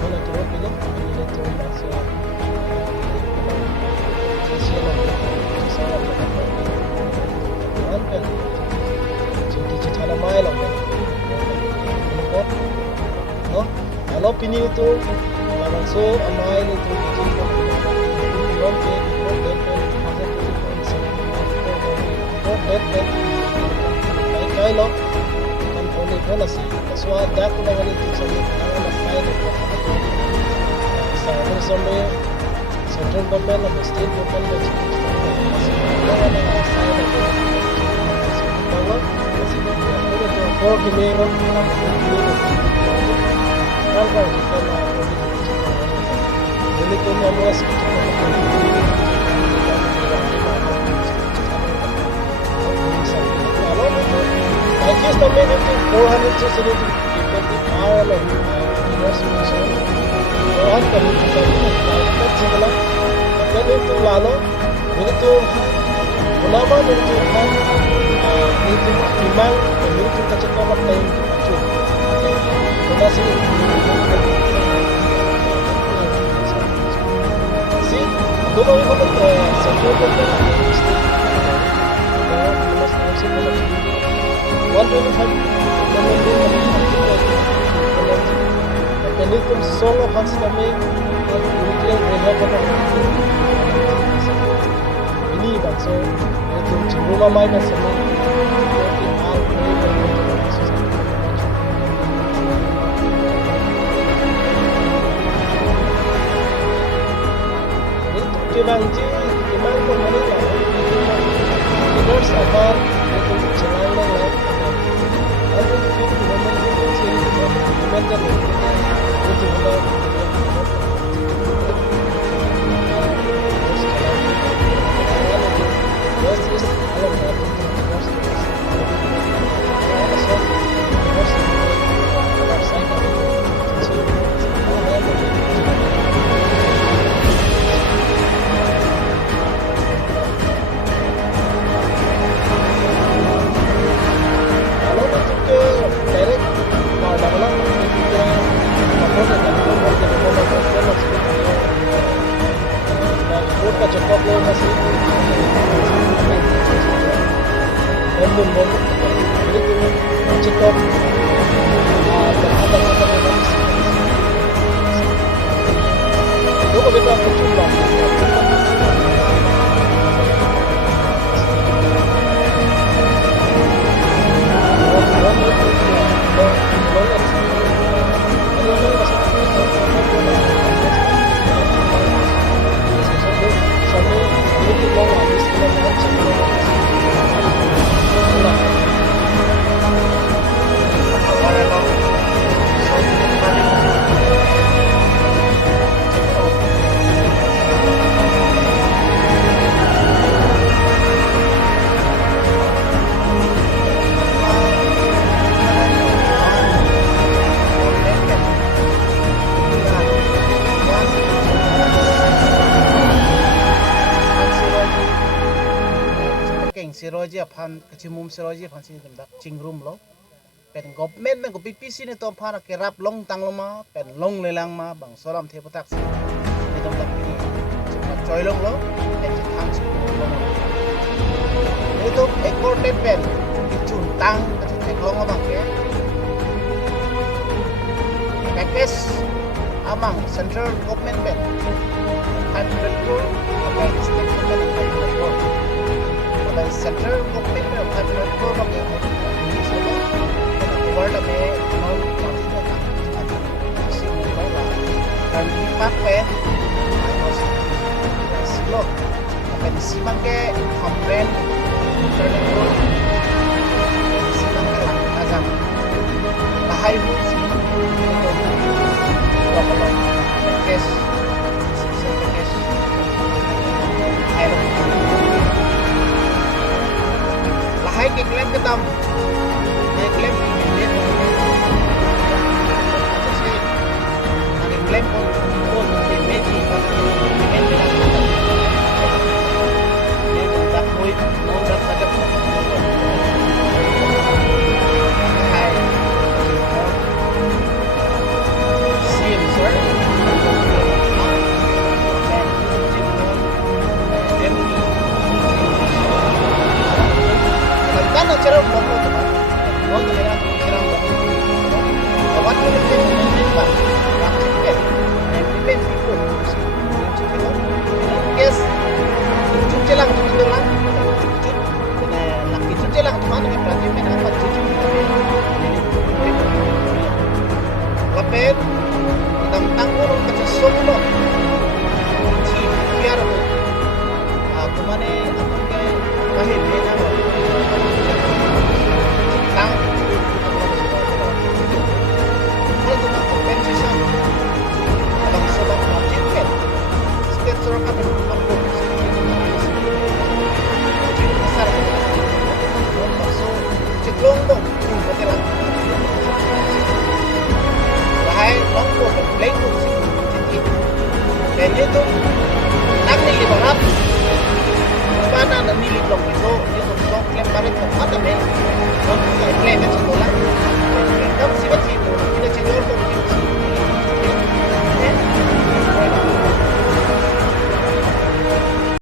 wala to pilo ni to so sisiya sa one pen jadi cara mai lang ko no ano pini to parang so amai ni to don't take kay lo kan poli ko na si kaswa da ko na ganito sa mga na file ko sa ano sa may central government na state government na na file ko tawa kasi ko ko meron ini ko na mo sa I guess the main thing 400 to 70 people are alone. So I'm going to say that's similar. Then into Lalo, into Ulama, into Han, into Imam, and into Kachakama playing to Pachu. So that's it. See, don't know what the central government is. 125 Penitum solo hans kami nuclear reactor ini bangso itu rumah mai na sama itu bangji memang pemerintah itu sabar itu jalan siroji aphan kachimum siroji aphan sin dak chingrum lo pen government me go PPC ni to phana ke rap long tangloma pen long lelang ma bang solam the patak si ni dom dak ni choilong lo pen thang si ni to ekor te pen chun tang ka the long ma ke package amang central government pen 500 crore apa state government 500 crore by central government में 500 crore लगे हैं world में non इसी में वाला dan dipakai silo akan simak ke komplain terlalu simak ke azam bahaya sih kalau kes hai cái claim cái tâm cái claim biết cái claim con thì mấy gì con em đã nên chúng ta thôi nó rất là đẹp hai CM sir tentang urut kecil solo si biar tu aku mana aku ke kahit ni nama tentang hal tu nak compensation dalam sebab achievement setiap seorang akan mampu besar so ceklongkong betul lah bahaya longkong dan lengkong sih dan itu nak nilibarap mana na niliblong itu song klaim pa rin kung ano may kung klaim sa